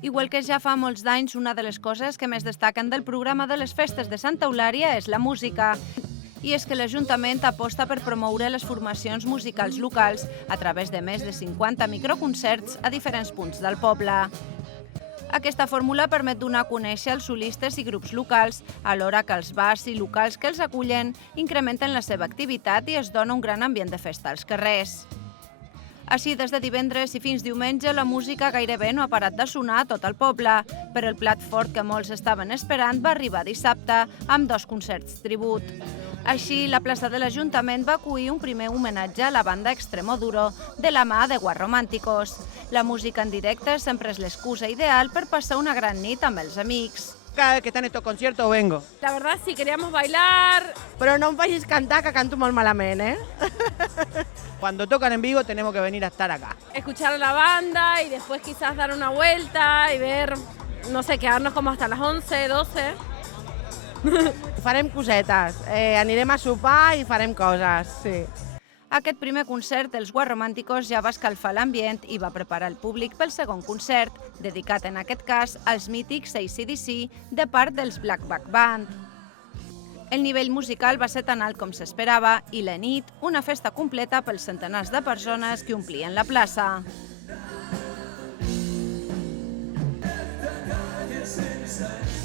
Igual que ja fa molts d'anys, una de les coses que més destaquen del programa de les festes de Santa Eulària és la música. I és que l'Ajuntament aposta per promoure les formacions musicals locals a través de més de 50 microconcerts a diferents punts del poble. Aquesta fórmula permet donar a conèixer els solistes i grups locals, alhora que els bars i locals que els acullen incrementen la seva activitat i es dona un gran ambient de festa als carrers. Així, des de divendres i fins diumenge, la música gairebé no ha parat de sonar a tot el poble, però el plat fort que molts estaven esperant va arribar dissabte amb 2 concerts tribut. Així, la plaça de l'Ajuntament va acollir un primer homenatge a la banda Extremoduro de la mà de Guarrománticos. La música en directe sempre és l'excusa ideal per passar una gran nit amb els amics. Cada vez que están estos conciertos vengo. La verdad sí, queríamos bailar. Però no em facis cantar, que canto molt malament, eh? Cuando tocan en vivo tenemos que venir a estar acá. Escuchar a la banda y después quizás dar una vuelta y ver, no sé, quedarnos como hasta las 11, 12. Farem cosetes, anirem a sopar i farem coses, sí. Aquest primer concert dels Guarrománticos ja va escalfar l'ambient i va preparar el públic pel segon concert, dedicat en aquest cas als mítics AC/DC de part dels Blackback Band. El nivell musical va ser tan alt com s'esperava i la nit, una festa completa pels centenars de persones que omplien la plaça. Inside.